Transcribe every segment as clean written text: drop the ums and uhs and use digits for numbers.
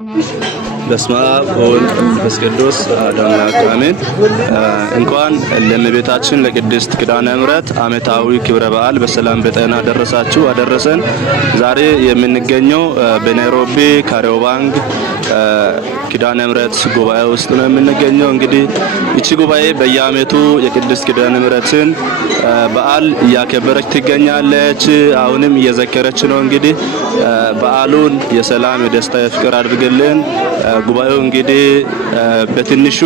በስመ አብ ወወልድ ወመንፈስ ቅዱስ አሐዱ አምላክ አሜን። እንኳን ለእመቤታችን ለቅድስት ኪዳነ ምሕረት ዓመታዊ ክብረ በዓል በሰላም በጤና ደረሳችሁ አደረሰን። ዛሬ የምንገኘው በናይሮቢ ካሪዮባንግ ኪዳነ ምሕረት ጉባኤ ውስጥ ነው የምንገኘው። እንግዲህ እቺ ጉባኤ በየዓመቱ የቅድስት ኪዳነ ምሕረትን በዓል እያከበረች ትገኛለች። አሁንም እየዘከረች ነው። እንግዲህ በዓሉን የሰላም የደስታ የፍቅር አድርገልን። ጉባኤው እንግዲህ በትንሹ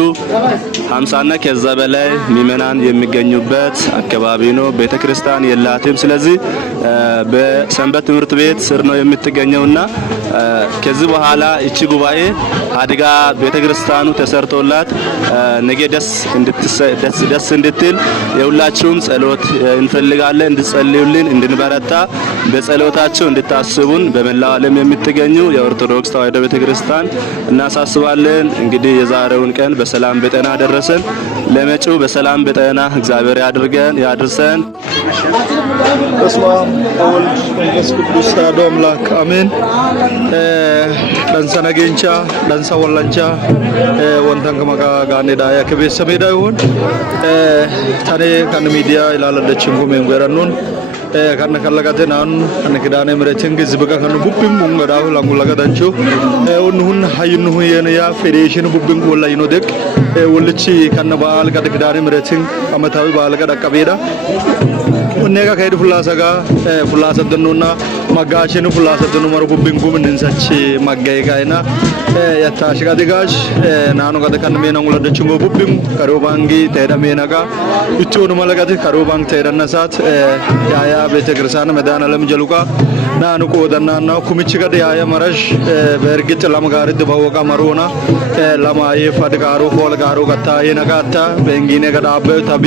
50 እና ከዛ በላይ ምእመናን የሚገኙበት አካባቢ ነው። ቤተክርስቲያን የላትም። ስለዚህ በሰንበት ትምህርት ቤት ስር ነው የምትገኘውና ከዚህ በኋላ እቺ ጉባኤ አድጋ ቤተክርስቲያኑ ተሰርቶላት ነገ ደስ እንድትል የሁላችሁም ጸሎት እንፈልጋለን። እንድጸልዩልን እንድንበረታ በጸሎታቸው እንድታስቡን በመላው ዓለም የምትገኙ የኦርቶዶክስ ተዋሕዶ ቤተክርስቲያን እናሳስባለን። እንግዲህ የዛሬውን ቀን በሰላም በጤና ደረሰን። ለመጪው በሰላም በጤና እግዚአብሔር ያድርሰን። በስመ አብ ወወልድ ወመንፈስ ቅዱስ አሐዱ አምላክ አሜን። dansa nageenya dansa wallancha wantan kama gaanedha yakebeessameedha yoon tane kan miidiyaa ilaaladachin gumeen garannoon kan kallagate naan kan kidaane miretin gizbiga kan bubbin mungada langulaga dancho onhun haynu yena federation bubbin walla yinodek wolichi kan baal kad kidaane miretin amatawi baal kad akabeda onnega kaydu fulasaga fulasadunna magashenu fulasadunu maru bubbin gumin sachi magay gaina yattaashga digash naanu kad kan mena nguladachin go bubbin karobangi teda menaga ittonu malagati karobang teda nasat yaaya ቤተክርስቲያን መድኃኔዓለም ጀሉቃ ናኑ ቆደናና ኩምቺ ገደ ያየ መረሽ በርግጥ ለምጋርድ በወቃ መሮና ለማየ ፈድጋሩ ፎልጋሩ ገታ የነጋታ በእንጊኔ ገዳበ ተቢ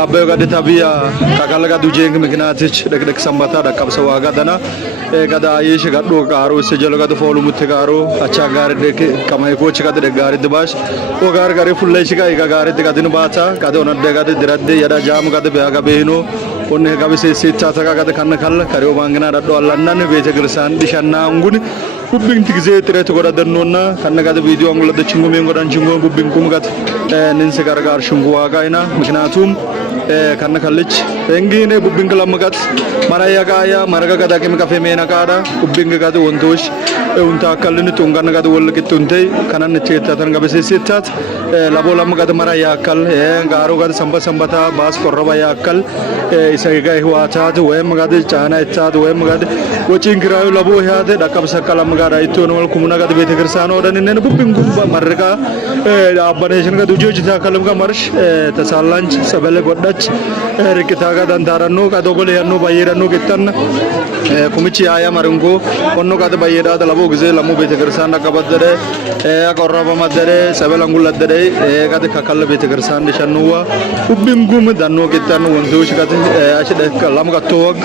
አበ ገደ ተቢያ ካካለጋ ዱጄንግ ምክንያትች ደቅደቅ ሰንበታ ደቀብሰ ዋጋ ደና ገዳ አይሽ ገዶ ጋሩ ሰጀሎ ገደ ፎሉ ሙትጋሩ አቻጋር ደክ ከማይኮች ገደ ደጋር ድባሽ ወጋር ጋር ፉለሽ ጋር ጋር ደጋድን ባታ ገደ ወነደ ገደ ድረደ ያዳ ጃም ገደ በያጋ በይኖ onne gabise secha tagagade kanna kalla kariyo bangina daddo allannan ቤተክርስቲያን ዲሻና እንጉን ቡብን ትግዜ ጥረት ጎዳደኖና ከነጋደ ቪዲዮ አንጉለደ ችንጉ መንጎዳን ችንጉ ቡብን ኩምጋት ንንሰ ጋርጋር ሽንጉ ዋጋይና ምክንያቱም ከነከልች እንግኔ ቡብን ከለምጋት ማራያ ጋያ ማረጋ ጋዳ ከመካፈ ሜናካዳ ቡብን ጋደ ወንቶሽ ኡንታ ከልን ቱንጋና ጋደ ወልቂት ቱንቴ ከነን ቸታተን ገበሴ ሴታት ለቦላም ጋደ ማራያ አከል ጋሮ ጋደ ሰንበታ ባስ ቆረባ ያከል ኢሰጋ ህዋታት ወይም ጋደ ጫና ይታት ወይም ጋደ ወጪን ክራዩ ለቦ ያደ ዳቀብሰ ከለም ጋር አይቶን ወልኩሙና ጋደ ቤተክርስቲያን ወደነን ቡብን ጉባ ማረጋ አባኔሽን ጋደ ጆጅ ታከለም ጋር ማርሽ ተሳላንች ሰበለ ጎዳች ርቅታ ጋር ዳንታራኖ ካዶጎለ ያኖ ባየራኖ ገተን ኩምቺ አያ ማረንጎ ወኖ ጋደ ባየራ ለቦ ጊዜ ለሞ ቤተክርስቲያን አቀበደረ አቆራባ ማደረ ሰበላንጉላደረ ጋደ ካከለ ቤተክርስቲያን ደሸኑዋ ቡብን ጉም ዳኖ ገተን ወንዶች ጋደ አሽደ ከለም ጋቶወግ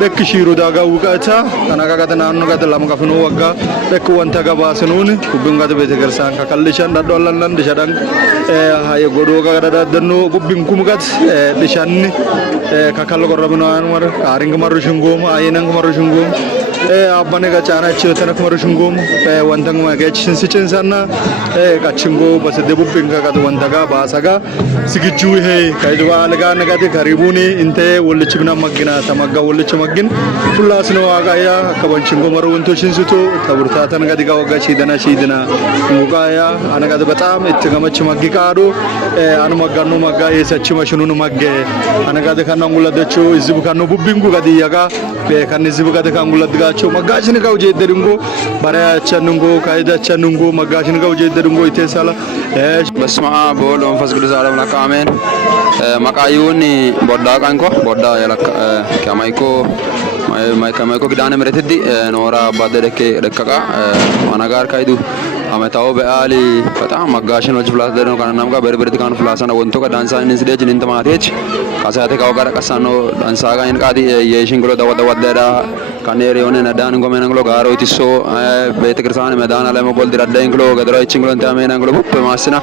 ደክ ሺሩ ዳጋ ውቃታ ተናጋ ጋደ ናኑ ጋደ ለም ጋፍኖ ወጋ ደክ ወንታ ጋባስኑን ቡብን ጋደ ቤተክርስቲያን ካከለሻን ዳዶ አላላን ደሻዳን ሃየ ጎዶ ጋዳ ዳደኖ ቡብን ጉም ጋት ደሻን ካከለ ቆረብኖ አንወር አሪንግ ማሩ ሽንጎም አይነንግ ማሩ ሽንጎም አባኔ ጋጫናች ተነክ ማሩ ሽንጎም ወንተንግ ማገችን ሲጭንሳና ጋችንጎ በሰደ ቡብን ጋደ ወንታጋ ባሳጋ ሲግጁ ይሄ ካይድባ አለጋ ነጋደ ካሪቡኒ እንተ ወልችብና ማግና ተማጋ ወልች ማግን ፍላስ ነው አጋያ ከበንችንጎ ማሩ ወንቶችን ስቶ ተብርታተን ጋዲጋ ወጋ ሺደና ሙጋያ አነጋደ በጣም እትገመች ማጊቃዶ አኑ ማጋኖ ማጋ የሰች ማሽኑን ማገ አነጋደ ካናንጉላደቹ እዚብ ካኖ ቡብንጉ ጋዲያጋ በካን እዚብ ጋደ ካንጉላድጋቸው ማጋሽን ጋው ጀደድንጎ ባራያቸንንጎ ካይዳቸንንጎ ማጋሽን ጋው ጀደድንጎ ይተሳላ በስመ አብ ወወልድ ወመንፈስ ቅዱስ አሐዱ አምላክ አሜን። መቃዩን ቦዳ ቃንኮ ቦዳ ያለካ ከማይኮ ማይከማይኮ ኪዳነ ምሕረት ኖራ ባደረከ ደቀቃ ማናጋር ካይዱ አመታው በዓል በጣም ማጋሽን ወጅ ፍላስ ደረው ካናም ጋር በርበርት ካን ፍላሳና ወንቶ ከዳንሳን እንስደጅ እንተማቴች ካሳተ ካው ጋር ቀሳኖ ዳንሳ ጋር እንቃዲ የሽንግሎ ተወደወደዳ kanneen yoone nadaan ngomeen anglo gaaro itisso beete ክርስቲያን መዳን አለ መጎል ዲራዳ እንግሎ ገድሮ እቺ እንግሎ እንታመና እንግሎ ቡፕ ማስና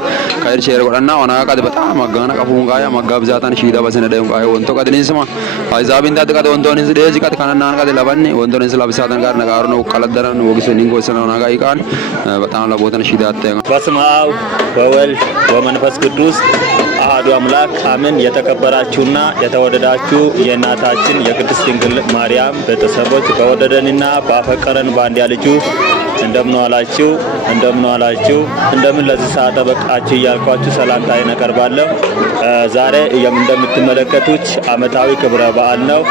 ካይር ሼር ጎዳና ወና ቀድ በጣም ማጋና ቀፉን ጋያ ማጋብዛታን ሺዳ በሰነ ደም ጋያ ወንቶ ቀድሊን ስማ አይዛብ እንታ ቀድ ወንቶን ዝዴዚ ቀድ ካናና ቀድ ለባኒ ወንቶን ስላብሳታን ጋር ነጋሩ ነው ቀለደረን ወግሰ ኒንጎ ሰናና ጋይቃን በጣም ለቦተን ሺዳ አተ በስመ አብ ወወልድ ወመንፈስ ቅዱስ አሐዱ አምላክ አሜን። የተከበራችሁና የተወደዳችሁ የእናታችን የቅድስት ድንግል ማርያም ቤተሰቦች በወደደንና ባፈቀረን በአንድያ ልጁ እንደምን ዋላችሁ እንደምን ለዚህ ሰዓት በቃችሁ እያልኳችሁ ሰላምታዬን አቀርባለሁ። ዛሬ እንደምትመለከቱት ዓመታዊ ክብረ በዓል ነው።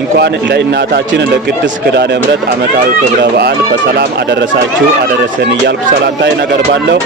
እንኳን ለእናታችን ለቅድስት ኪዳነ ምሕረት ዓመታዊ ክብረ በዓል በሰላም አደረሳችሁ አደረሰን እያልኩ ሰላምታዬን አቀርባለሁ።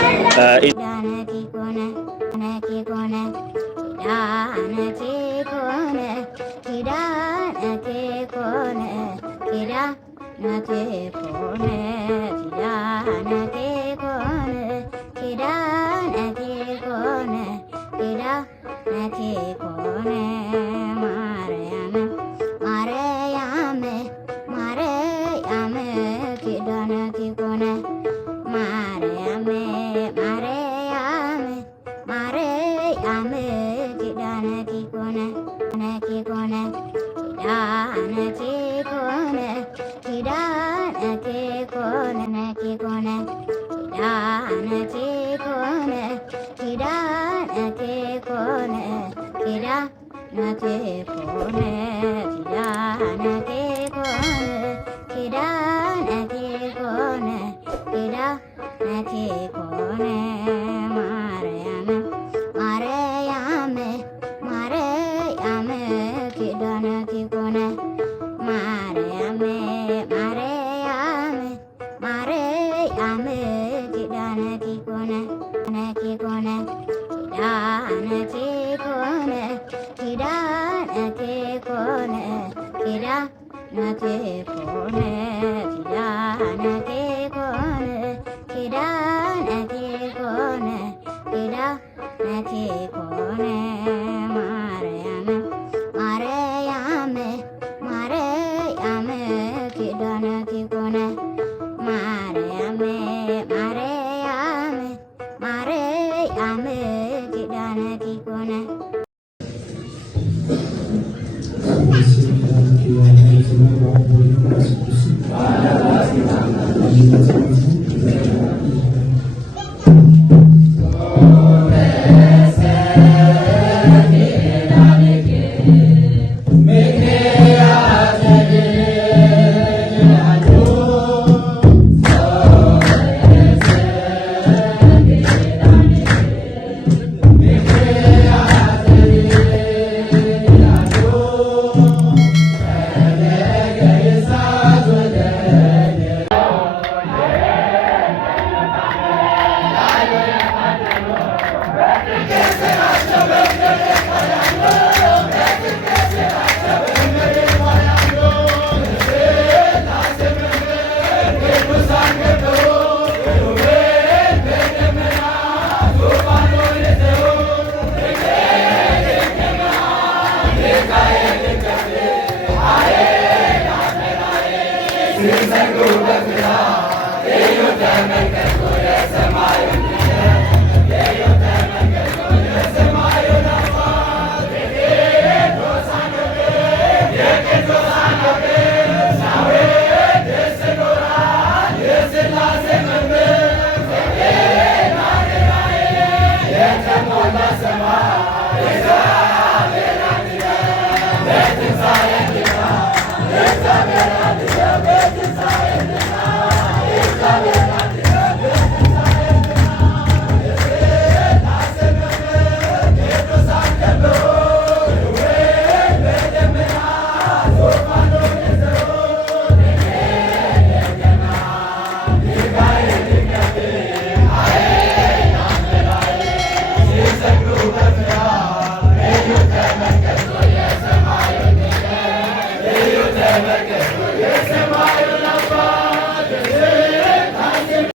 Since I go back to